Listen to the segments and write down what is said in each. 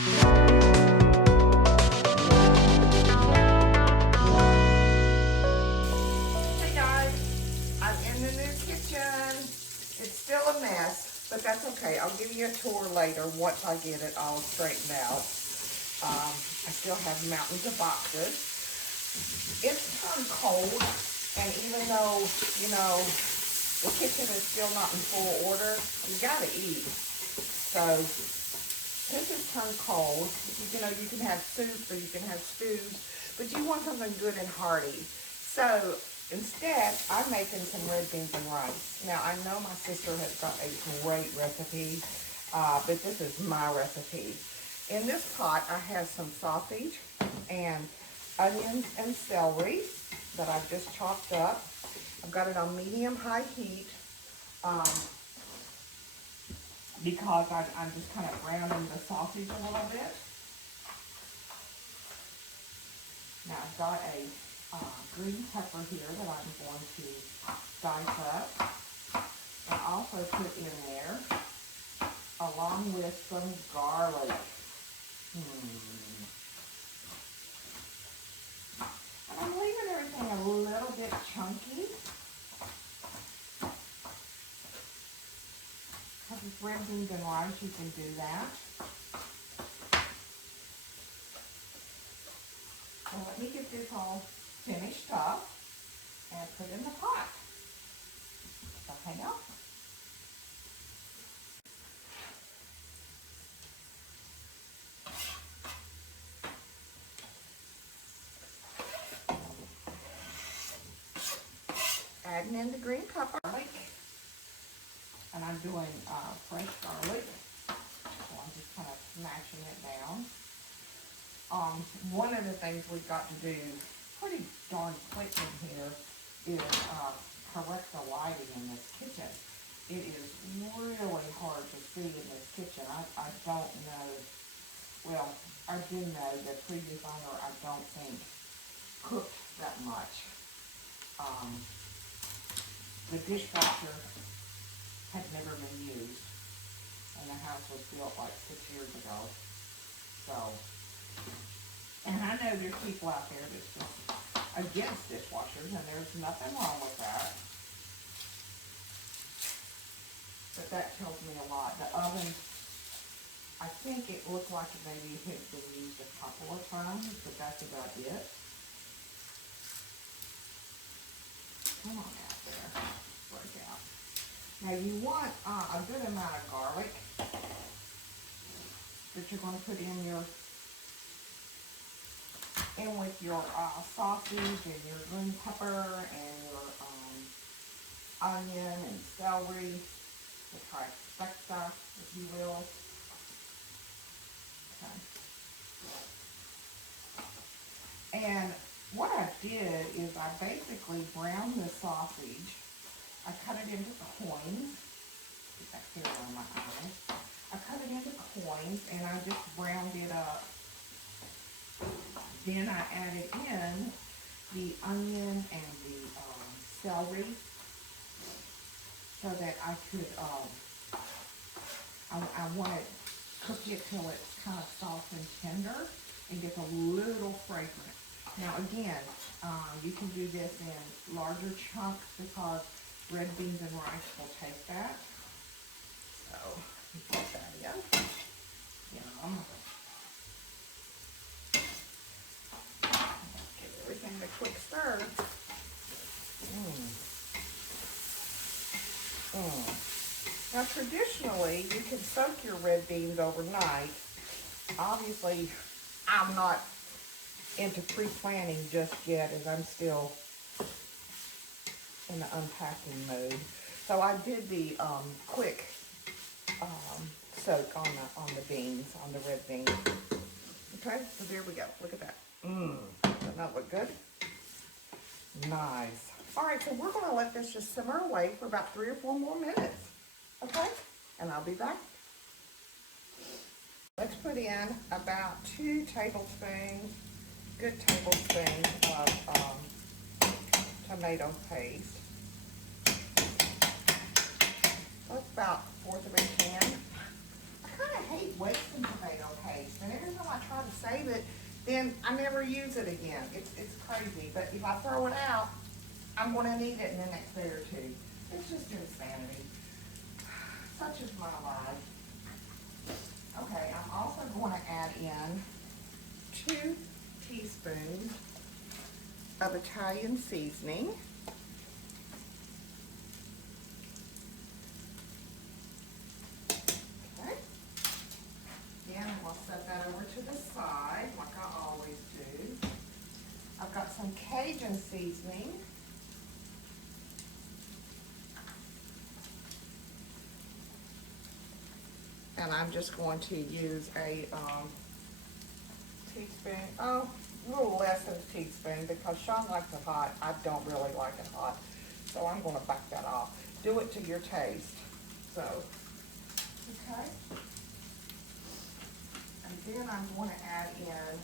Hey guys, I'm in the new kitchen. It's still a mess, but that's okay. I'll give you a tour later once I get it all straightened out. I still have mountains of boxes. It's turned cold, and even though, you know, the kitchen is still not in full order, you gotta eat. So, since it's turned cold, you know, you can have soup or you can have stews, but you want something good and hearty. So, instead, I'm making some red beans and rice. Now, I know my sister has got a great recipe, but this is my recipe. In this pot, I have some sausage and onions and celery that I've just chopped up. I've got it on medium-high heat because I'm just kind of browning the sausage a little bit. Now, I've got a green pepper here that I'm going to dice up and also put in there along with some garlic. And I'm leaving everything a little bit chunky because with red beans and rice you can do that. So let me get this all finished up and put in the pot. Okay, now. Adding in the green pepper, and I'm doing fresh garlic, so I'm just kind of smashing it down. One of the things we've got to do pretty darn quick in here is correct the lighting in this kitchen. It is really hard to see in this kitchen. I don't know, well, I do know the previous owner, I don't think, cooked that much. The dishwasher had never been used, and the house was built like 6 years ago. So, and I know there's people out there that's just against dishwashers, and there's nothing wrong with that. But that tells me a lot. The oven, I think it looked like it maybe had been used a couple of times, but that's about it. Come on out there, break out. Now you want a good amount of garlic that you're going to put in with your sausage and your green pepper and your onion and celery, the trifecta, if you will. Okay. And what I did is I basically browned the sausage. I cut it into coins. Get that clear on my eyes. I cut it into coins and I just browned it up. Then I added in the onion and the celery so that I could, I want to cook it till it's kind of soft and tender and gets a little fragrant. Now again, you can do this in larger chunks because red beans and rice will take that. So, put that in. Yum. Give everything a quick stir. Now traditionally, you can soak your red beans overnight. Obviously, I'm not into pre-planning just yet as I'm still in the unpacking mode. So I did the quick soak on the beans, on the red beans. Okay, so there we go. Look at that. Doesn't that look good? Nice. All right, so we're going to let this just simmer away for about 3 or 4 more minutes. Okay, and I'll be back. Let's put in about 2 tablespoons, good tablespoons of tomato paste. That's about 1/4 of a can. I kind of hate wasting tomato paste, and it, then I never use it again. It's crazy. But if I throw it out, I'm going to need it in the next day or two. It's just insanity. Such is my life. Okay, I'm also going to add in 2 teaspoons of Italian seasoning. Okay. Then I'll set that over to the side like I always do. I've got some Cajun seasoning. And I'm just going to use a teaspoon, a little less than a teaspoon, because Sean likes it hot. I don't really like it hot. So I'm going to back that off. Do it to your taste. So, okay. And then I'm going to add in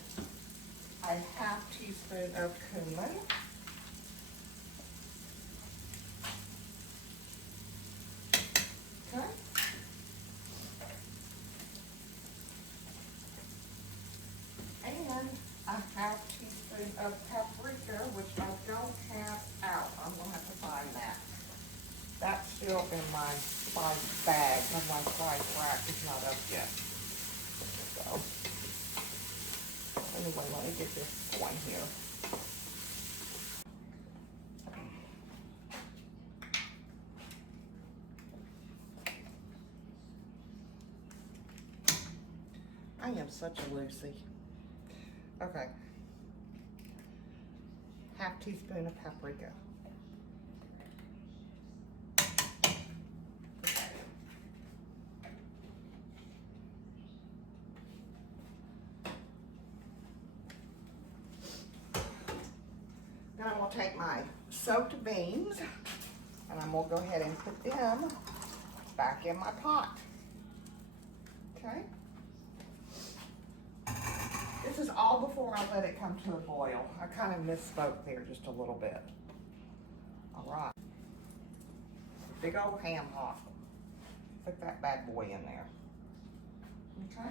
a half teaspoon of cumin. Okay. And a half teaspoon of paprika, which I don't have out. I'm going to have to find that. That's still in my spice bag, and my spice rack is not up yet. So, anyway, let me get this going here. I am such a Lucy. Okay. Half teaspoon of paprika. Then I'm going to take my soaked beans and I'm going to go ahead and put them back in my pot. Okay? This is all before I let it come to a boil. I kind of misspoke there just a little bit. All right. Big old ham hock. Put that bad boy in there. Okay.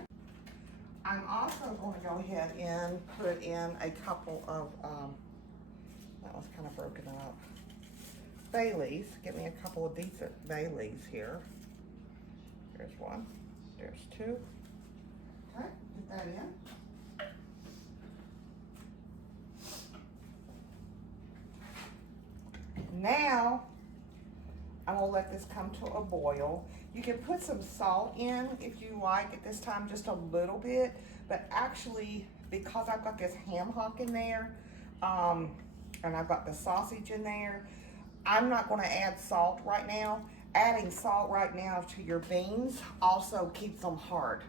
I'm also going to go ahead and put in a couple of, that was kind of broken up, bay leaves. Get me a couple of decent bay leaves here. There's one. There's 2. Okay, put that in. Now, I'm gonna let this come to a boil. You can put some salt in if you like at this time, just a little bit, but actually, because I've got this ham hock in there, and I've got the sausage in there, I'm not gonna add salt right now. Adding salt right now to your beans also keeps them hard.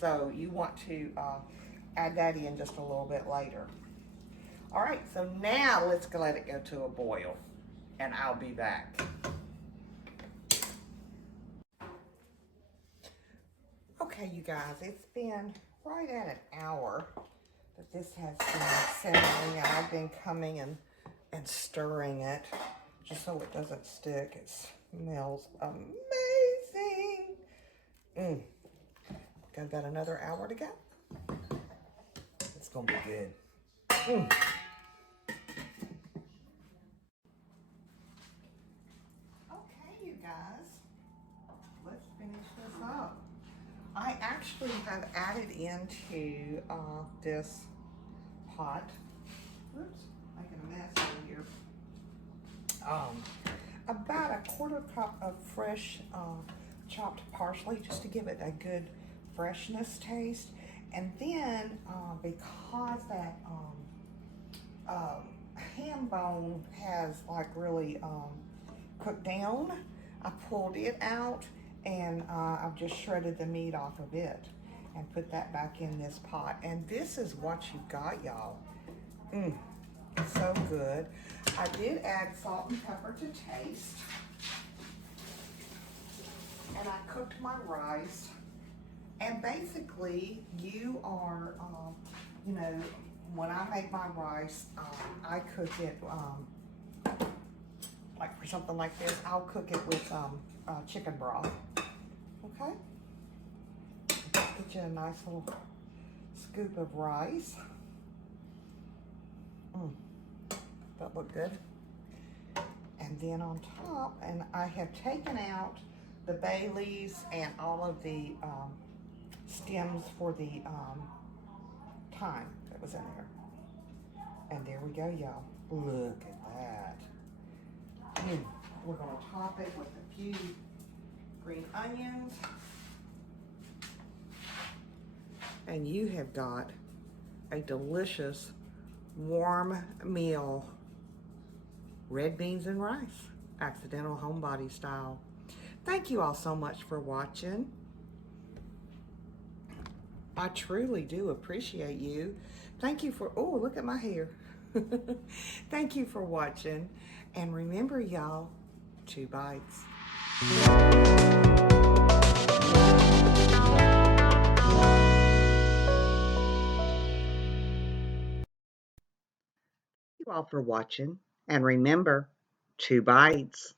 So you want to add that in just a little bit later. All right, so now let's let it go to a boil, and I'll be back. Okay, you guys, it's been right at an hour that this has been simmering, and I've been coming and stirring it just so it doesn't stick. It smells amazing. I've got another hour to go. It's gonna be good. Okay, you guys, let's finish this up. I actually have added into this pot, oops, making a mess over here, about a 1/4 cup of fresh chopped parsley, just to give it a good freshness taste. And then because that ham bone has like really cooked down, I pulled it out and I've just shredded the meat off of it and put that back in this pot. And this is what you got, y'all. So good. I did add salt and pepper to taste. And I cooked my rice. And basically, you are, you know, when I make my rice, I cook it, like for something like this, I'll cook it with chicken broth. Okay? Get you a nice little scoop of rice. That looked good. And then on top, and I have taken out the bay leaves and all of the stems for the thyme that was in there. And there we go, y'all. Look at that. We're gonna top it with a few green onions. And you have got a delicious warm meal. Red beans and rice, accidental homebody style. Thank you all so much for watching. I truly do appreciate you. Thank you for, oh, look at my hair. Thank you for watching. And remember, y'all, 2 bites. Thank you all for watching. And remember, 2 bites.